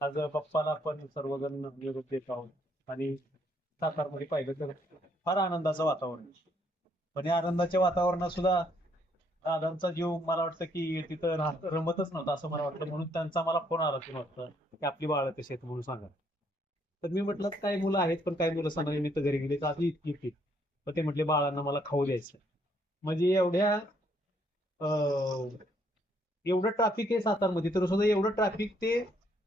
आज पप्पाला आपण सर्वजण निरोप देत आहोत. आणि सातारमध्ये पाहिलं तर फार आनंदाचं वातावरण पण या आनंदाच्या वातावरणात सुद्धा दादांचा जीव मला वाटतं की तिथं रमतच नव्हता असं मला वाटतं. म्हणून त्यांचा मला फोन आला की वाटतं की आपली बाळ कशी आहेत म्हणून सांगा. तर मी म्हटलं काही मुलं आहेत पण काही मुलं सणानिमित्त घरी गेले तर आधी इतकी इतकी. पण ते म्हटले बाळांना मला खाऊ द्यायचं म्हणजे एवढ्या अं, एवढं ट्रॅफिक आहे सातारमध्ये तर सुद्धा एवढं ट्रॅफिक ते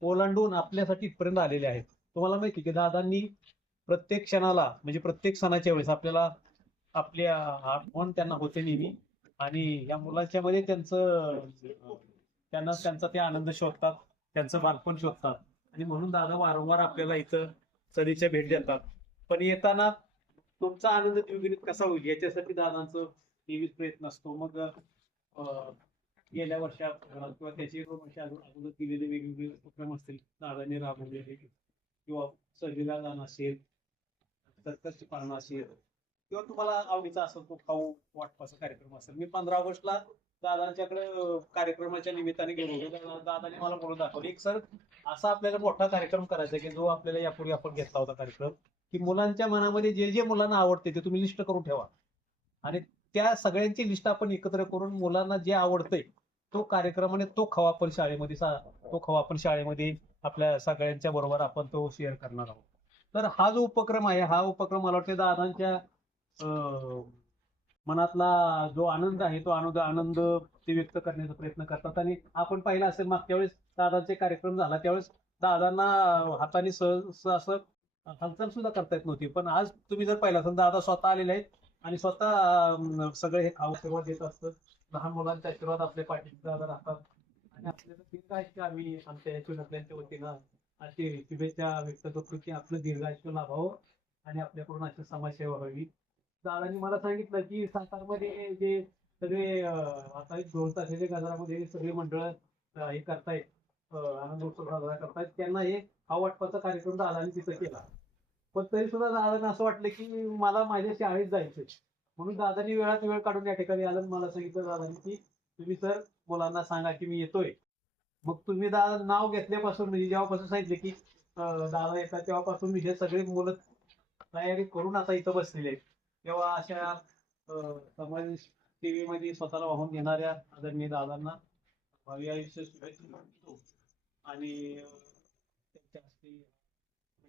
ओलांडून आपल्यासाठी इथपर्यंत आलेले आहेत. तुम्हाला माहिती की दादांनी प्रत्येक क्षणाला म्हणजे प्रत्येक सणाच्या वेळेस आपल्याला आपल्या आठवण त्यांना होते नेहमी. आणि या मुलाच्या मध्ये त्यांचं त्यांना त्यांचा ते आनंद शोधतात त्यांचं बालपण शोधतात. आणि म्हणून दादा वारंवार आपल्याला इथं सदिच्छा भेट देतात. पण येताना तुमचा आनंद द्विगुणित कसा होईल? याच्यासाठी दादांचं नेहमीच प्रयत्न असतो. मग अं, गेल्या वर्षात किंवा त्याचे दोन वर्ष अगोदर केलेले वेगवेगळे उपक्रम असतील. नारायणी राबवलेले म्हणजे किंवा सहलीला जाणं असेल तत्कर्ष पाळणं असेल किंवा तुम्हाला आवडीचा असेल तो खाऊ वाटपाचा कार्यक्रम असेल. मी पंधरा ऑगस्टला दादांच्याकडे कार्यक्रमाच्या निमित्ताने गेलो होतो. दादाने मला बोलून दाखवले एक सर असा आपल्याला मोठा कार्यक्रम करायचा की जो आपल्याला यापूर्वी आपण घेतला होता कार्यक्रम की मुलांच्या मनामध्ये जे जे मुलांना आवडते ते तुम्ही लिस्ट करून ठेवा. आणि त्या सगळ्यांची लिस्ट आपण एकत्र करून मुलांना जे आवडतंय तो कार्यक्रम आणि तो खवा आपण शाळेमध्ये तो खवा आपण शाळेमध्ये आपल्या सगळ्यांच्या बरोबर आपण तो शेअर करणार आहोत. तर हा जो उपक्रम आहे हा उपक्रम मला वाटतं दादांच्या अं, मनातला जो आनंद आहे तो आनंद आनंद ते व्यक्त करण्याचा प्रयत्न करतात. आणि आपण पाहिलं असेल मागच्या वेळेस दादांचे कार्यक्रम झाला त्यावेळेस दादांना हाताने सहज सहज असं हालचाल सुद्धा करता येत नव्हती. पण आज तुम्ही जर पाहिलं असेल दादा स्वतः आलेले आहेत. आणि स्वतः सगळे हे खाऊ सेवा देत असतात. लहान मुलांचे आशीर्वाद आपले पाठीशी राहतात. आणि आपल्याला ठीक आहे की आम्ही आमच्या यशवंतल्या वतीनं अशी शुभेच्छा व्यक्त करतो की आपलं दीर्घायुष्य लाभावं आणि आपल्याकडून अशी समाजसेवा व्हावी. दादानी मला सांगितलं की सातारमध्ये जे सगळे आता दोन तासाच्या गजरामध्ये सगळे मंडळ हे करतायत आनंदोत्सव साजरा करतायत. त्यांना हे हा वाटपाचा कार्यक्रम दादानी तिथं केला. पण तरी सुद्धा दादांना असं वाटलं की मला माझ्या शाळेत जायचंय. म्हणून दादांनी वेळात वेळ काढून या ठिकाणी आलं मला सांगितलं दादानी की तुम्ही सर मुलांना सांगा की मी येतोय. मग तुम्ही दादा नाव घेतल्यापासून म्हणजे जेव्हापासून सांगितले की दादा येतात तेव्हापासून मी हे सगळे मुलं तयारी करून आता इथं बसलेले आहेत. तेव्हा अशा समाज टीव्ही मध्ये स्वतःला वाहून घेणाऱ्या आदरणीय दादांना भावी आयुष्य शुभेच्छा आणि त्यांच्या हस्ते मी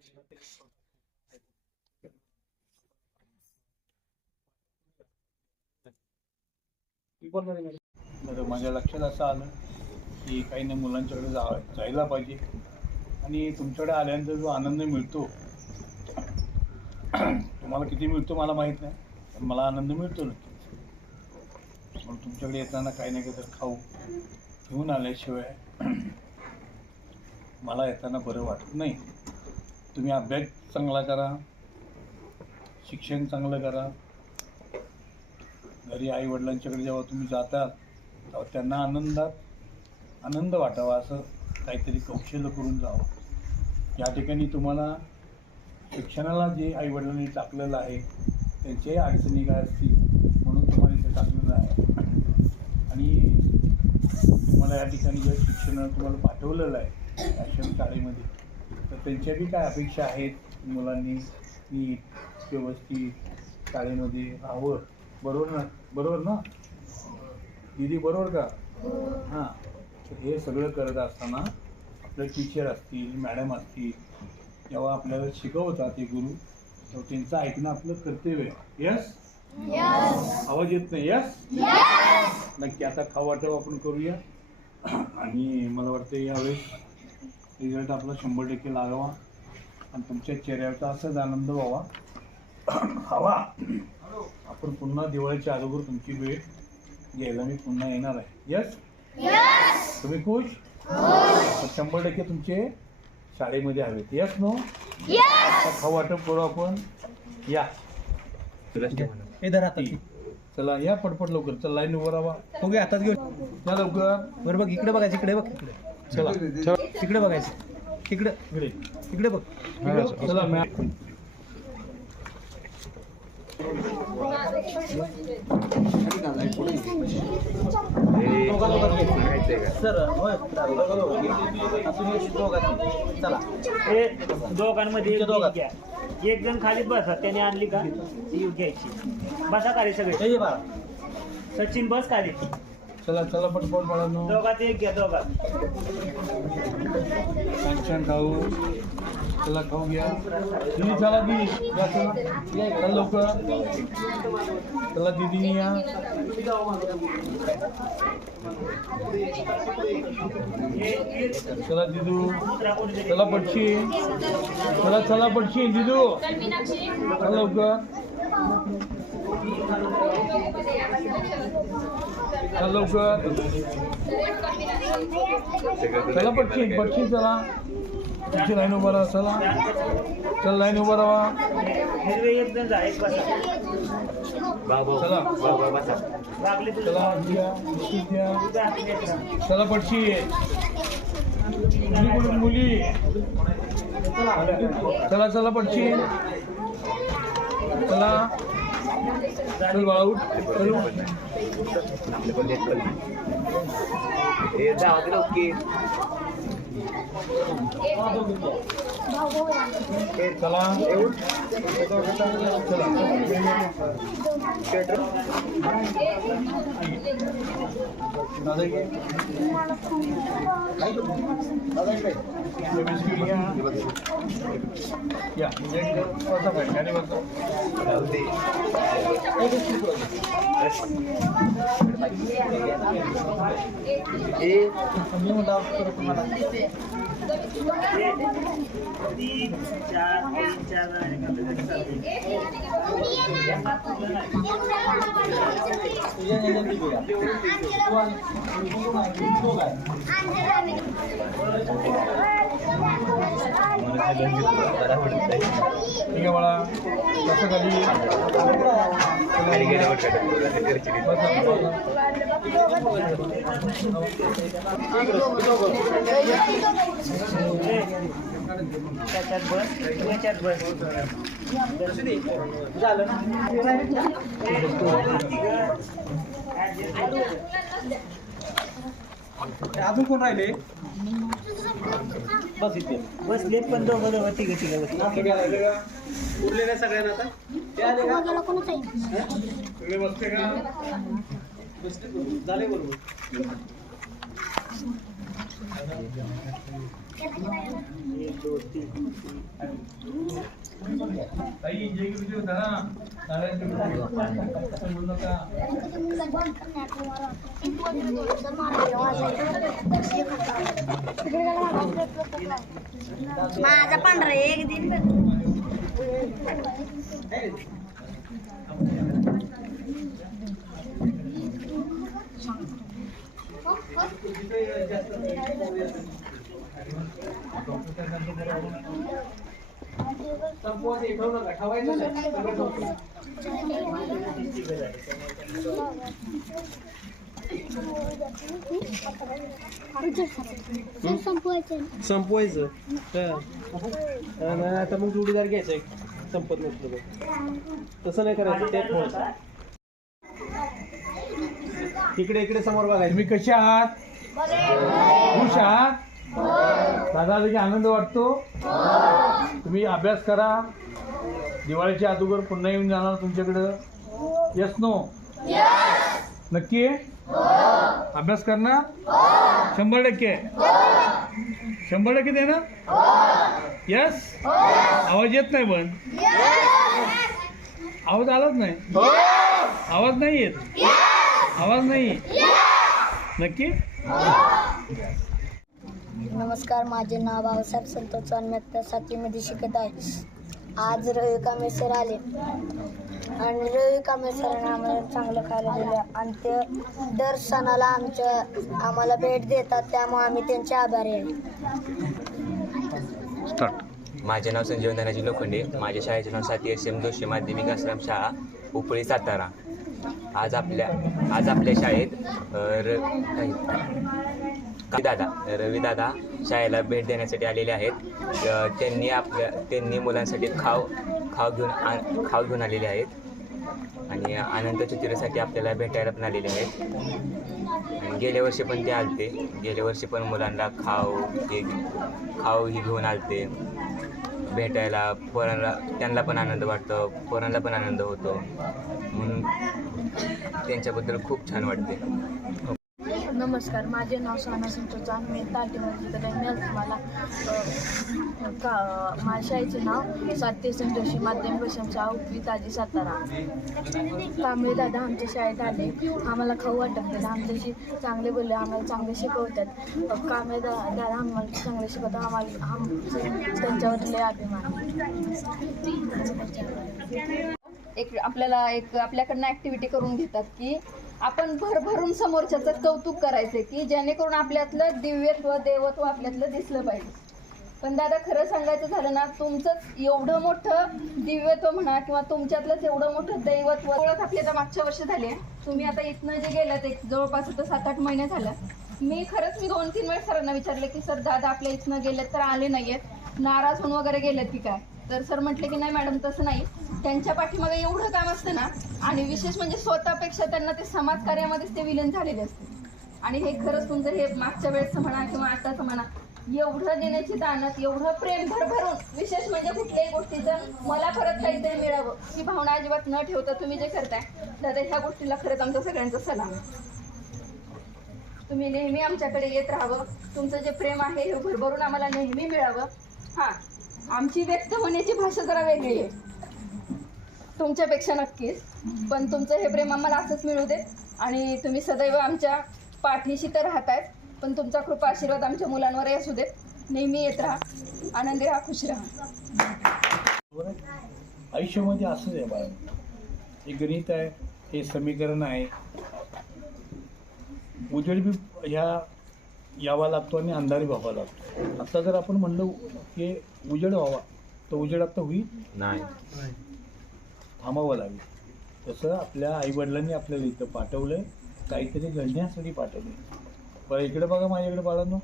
बोलणार आहे मॅडम. बरं माझ्या लक्षात असं आलं की काही नाही मुलांच्याकडे जा जायला पाहिजे. आणि तुमच्याकडे आल्यानंतर जो आनंद मिळतो तुम्हाला किती मिळतो मला माहीत नाही पण मला आनंद मिळतो नक्कीच. म्हणून तुमच्याकडे येताना काही ना काहीतरी खाऊ घेऊन आल्याशिवाय मला येताना बरं वाटत नाही. तुम्ही अभ्यास चांगला करा शिक्षण चांगलं करा घरी आई वडिलांच्याकडे जेव्हा तुम्ही जाता तेव्हा त्यांना आनंदात आनंद वाटावा असं काहीतरी कौशल्य करून जावं. या ठिकाणी तुम्हाला शिक्षणाला जे आईवडिलांनी टाकलेलं आहे त्यांच्याही अडचणी काय असतील म्हणून तुम्हाला इथे टाकलेलं आहे. आणि तुम्हाला या ठिकाणी जर शिक्षणाला तुम्हाला पाठवलेलं आहे शिक्षण शाळेमध्ये तर त्यांच्या बी काय अपेक्षा आहेत? मुलांनी नीट व्यवस्थित शाळेमध्ये राहावं. बरोबर ना? बरोबर ना? दीदी बरोबर का? हां. तर हे सगळं करत असताना आपले टीचर असतील मॅडम असतील जेव्हा आपल्याला शिकवतात ते गुरु तेव्हा त्यांचं ऐकणं आपलं कर्तव्य आहे. यस आवाज येत नाही? यस नक्की. आता खाऊ वाटप आपण करूया. आणि मला वाटतं यावेळेस रिझल्ट आपला शंभर टक्के लागावा. आणि तुमच्या चेहऱ्यावरचा असाच आनंद व्हावा. हवा. आपण पुन्हा दिवाळीच्या अगोदर तुमची भेट घ्यायला मी पुन्हा येणार आहे. यस तुम्ही खुश? शंभर टक्के तुमचे शाळेमध्ये हवेत. यस नो आता खाऊ वाटप करू आपण. या. हे चला या पटपट लवकर. चला लाईन उभं राहा. हो घे हातात घेऊ या लवकर. बरं बघ इकडे बघायचं इकडे बघ. इकडे चला. तिकडे बघायचं. तिकडे इकडे इकडे बघ. चला. मॅम सर होय तुम्ही दोघांची चला हे दोघांमध्ये एक दोघात. घ्या. एक जण खालीच बसा त्याने आणली का? घ्यायची. बसा खाली सगळे. सचिन बस खाली. चला चला पटपट बाळांनो. दोघात एक घ्या दोघात खाऊ चला खाऊ घ्या दिदी चला दी या चला चला लवकर चला दिदीनी या चला दिदू चला पटशी चला चला पटशी दिदू चला लवकर चला लवकर चला पटशी पटशी चला तुमची लाईन उभा राहा चला. चला लाईन उभा राहा. हिरवे एक जण जा एक बसा. चला. लागली तुझं. चला घ्या बिस्किट घ्या. चला पटशी. मुली कुठून मुली? चला चला पटशी. चला. चल बाळा. चला चला. दादा 아, हे बिस्किट घ्या. या म्हणजे बसा बैठाने बसा. मी म्हणतो तुम्हाला तीन चार तीन चार जणांनी खाल्लं तरी चालतंय. तुझ्या ह्याच्यात घेऊया. दोघं आहे. ठीक आहे बाळा कसं खाली बसा, बसा. त्याच्यात बस त्याच्यात बस झालं ना अजून कोण राहिले? बस इथे. बसले पण दोघं दोघं तिघ तिघ बसले? उरलेल्या सगळ्यांना आता. ते आले का? सगळे बसते का? झाले बरोबर. एक दोन तीन ताई जे किती दिवस धरा नारायण तुम्ही असं बोलू नका माझा पांढरा एक दिन संपवायचं संपवायचं. हा. आता मग जोडीदार घ्यायचं एक. संपत नसलं तर. तसं नाही करायचं त्यात ठेवायचं. इकडे इकडे समोर बघायचं. मी कशी आहात? खुश आहात दादा आले आनंद वाटतो. तुम्ही अभ्यास करा. दिवाळीच्या अगोदर पुन्हा येऊन जाणार तुमच्याकडं. येस नो नक्की? अभ्यास करणार? शंभर टक्के. शंभर टक्के देणार? यस आवाज येत नाही पण. आवाज आलाच नाही? आवाज नाही येत? आवाज नाही नक्की? नमस्कार माझे नाव भाऊसाहेब संतोष चव्हाण मी आत्ता सातवीमध्ये शिकत आहे. आज रवी कांबळे सर आले. आणि रवी सरांनी आम्हाला चांगलं खायला दिलं. आणि ते दर सणाला आमच्या आम्हाला भेट देतात त्यामुळे आम्ही त्यांचे आभारी आहे. माझे नाव संजीवन धनाजी लोखंडे. माझ्या शाळेचे नाव साती एस एम जोशी माध्यमिक आश्रम शाळा उपळी सातारा. आज आपल्या आज आपल्या शाळेत र दादा रवी दादा शाळेला भेट देण्यासाठी आलेले आहेत. त्यांनी आपल्या त्यांनी मुलांसाठी खाव खाव घेऊन आ- खाव घेऊन आलेले आहेत. आणि अनंत चतुर्थीसाठी आपल्याला भेटायला पण आलेले आहेत. गेल्या वर्षी पण ते आलते. गेल्या वर्षी पण मुलांना खाऊ हे खाऊ ही घेऊन आलते. भेटायला पोरांना त्यांना पण आनंद वाटतो पोरांना पण आनंद होतो. म्हणून त्यांच्याबद्दल खूप छान वाटते. नमस्कार माझे नाव सोना संतोषान मी ताटीमध्ये शिकत तुम्हाला का माझ्या शाळेचे नाव सात्य संतोषी माध्यम प्रशांत शाळा उपवी ताजी सातारा. कांबळे दादा आमच्या शाळेत आले. आम्हाला खाऊ वाटत दिलं आमच्याशी चांगले बोलले आम्हाला चांगले शिकवतात. अ, कांबळे दा दादा आम्हाला चांगले शिकवतात. आम्हाला आमचं त्यांच्यावर लय अभिमान एक आपल्याला एक आपल्याकडनं ऍक्टिव्हिटी करून घेतात की आपण भरभरून समोरच्याचं कौतुक करायचं की जेणेकरून आपल्यातलं दिव्यत्व देवत्व आपल्यातलं दिसलं पाहिजे. पण दादा खरं सांगायचं झालं ना तुमचंच एवढं मोठं दिव्यत्व म्हणा किंवा तुमच्यातलंच एवढं मोठं दैवत्व ओळख आपली आता मागच्या वर्षी झाली आहे. तुम्ही आता इथनं जे गेलात एक जवळपास आता सात आठ महिने झालं. मी खरंच मी दोन तीन वेळेस सरांना विचारलं की सर दादा आपल्या इथनं गेलेत तर आले नाहीयेत. नाराज होऊन वगैरे गेलेत की काय? तर सर म्हटले की नाही मॅडम तसं नाही. त्यांच्या पाठीमागे एवढं काम असतं ना आणि विशेष म्हणजे स्वतःपेक्षा त्यांना ते समाजकार्यामध्येच ते विलीन झालेले असते. आणि हे खरंच तुमचं हे मागच्या वेळेचं म्हणा किंवा आताचं म्हणा एवढं देण्याची दानत एवढं प्रेम भरभरून विशेष म्हणजे कुठल्याही गोष्टीचं मला परत काहीतरी मिळावं ही भावना अजिबात न ठेवता तुम्ही जे करताय दादा ह्या गोष्टीला खरंच आमचा सगळ्यांचा सलाम. तुम्ही नेहमी आमच्याकडे येत राहावं तुमचं जे प्रेम आहे हे भरभरून आम्हाला नेहमी मिळावं. हां. आमची व्यक्त होण्याची भाषा जरा वेगळी आहे. तुमच्यापेक्षा नक्कीच. पण तुमचं हे प्रेम आम्हाला असंच मिळू दे आणि तुम्ही सदैव आमच्या पाठीशी तर राहतायत पण तुमचा कृपा आशीर्वाद आमच्या मुलांवरही असू देत. नेहमी येत राहा. आनंदी राहा खुश राहा. आयुष्यामध्ये असंच आहे बाळा. हे गणित आहे हे समीकरण आहे. उजेड बी ह्या यावा लागतो आणि अंधारी व्हावा लागतो. आता जर आपण म्हणलं की उजेड व्हावा तर उजेड आता होईल? नाही. थांबावं लागेल. तसं आपल्या आईवडिलांनी आपल्याला इथं पाठवलं काहीतरी घडण्यासाठी पाठवलं बरं इकडे बघा माझ्याकडे बाळांनो.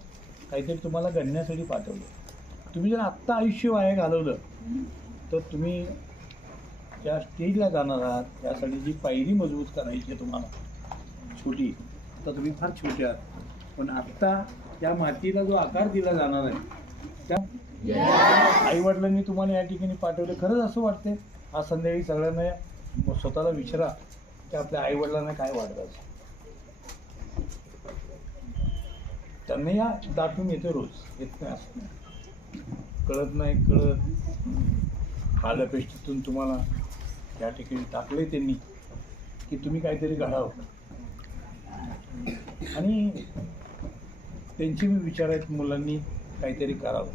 काहीतरी तुम्हाला घडण्यासाठी पाठवलं तुम्ही जर आत्ता आयुष्य वाया घालवलं तर तुम्ही त्या स्टेजला जाणार आहात त्यासाठी जी पायरी मजबूत करायची आहे तुम्हाला छोटी तर तुम्ही फार छोटे आहात. पण आत्ता त्या मातीला जो आकार दिला जाणार आहे त्या आईवडिलांनी तुम्हाला या ठिकाणी पाठवलं. खरंच असं वाटतंय आज संध्याकाळी सगळ्यांना स्वतःला विचारा की आपल्या आईवडिलांना काय वाटत. त्यांना या दाटून येते रोज येत नाही असं नाही. कळत नाही कळत हालपेष्टीतून तुम्हाला या ठिकाणी टाकले त्यांनी की तुम्ही काहीतरी घडावं. आणि त्यांचे मी विचार आहेत मुलांनी काहीतरी करावं.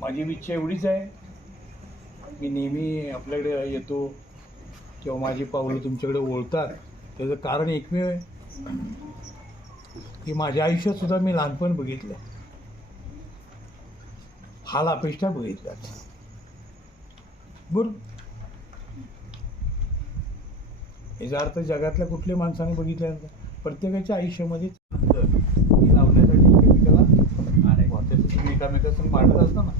माझी इच्छा एवढीच आहे मी नेहमी आपल्याकडे येतो किंवा माझी पावलं तुमच्याकडे ओळतात. त्याचं कारण एकमेव आहे की माझ्या आयुष्यात सुद्धा मी लहानपण बघितलं. हाल अपेक्षा बघितल्यात. बरोबर याचा अर्थ जगातल्या कुठल्या माणसाने बघितल्यानंतर प्रत्येकाच्या आयुष्यामध्ये ती लावण्यासाठी एकमेकाला तुम्ही एकामेकासंग मांडत असता ना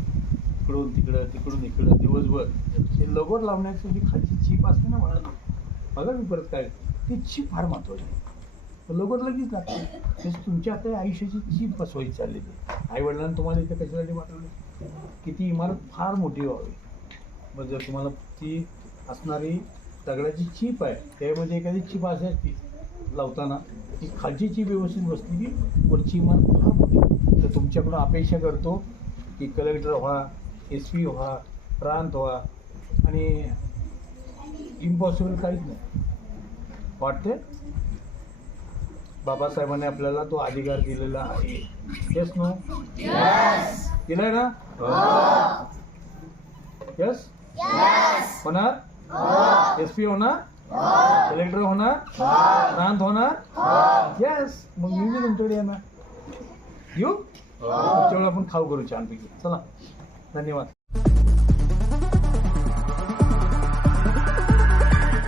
इकडून तिकडं तिकडून इकडं दिवसभर. हे लगोट लावण्याची जी खालची चीप असते ना मला बघा मी परत काय ती चीप फार महत्वाची आहे. लगोट लगेच लागते. तशी तुमच्या आता आयुष्याची चीप बसवायची चाललेली आहे. आईवडिलांनी तुम्हाला इथे कशासाठी पाठवलं की ती इमारत फार मोठी व्हावी. मग जर तुम्हाला ती असणारी दगडाची चीप आहे त्यामध्ये एखादी चीप अशी असती लावताना ती खालची चीप व्यवस्थित बसली की वरची इमारत फार मोठी तर तुमच्याकडून अपेक्षा करतो की कलेक्टर व्हा एस पी व्हा प्रांत व्हा. आणि इम्पॉसिबल काहीच नाही. वाटते बाबासाहेबांनी आपल्याला तो अधिकार दिलेला आहे. येस नो दिलाय ना? येस होणार? एस पी होणार? कलेक्टर होणार? प्रांत होणार? येस मग मी बी तुमच्याकडे येणार. येऊ पुढच्या वेळी आपण खाऊ करू छानपैकी चला. धन्यवाद.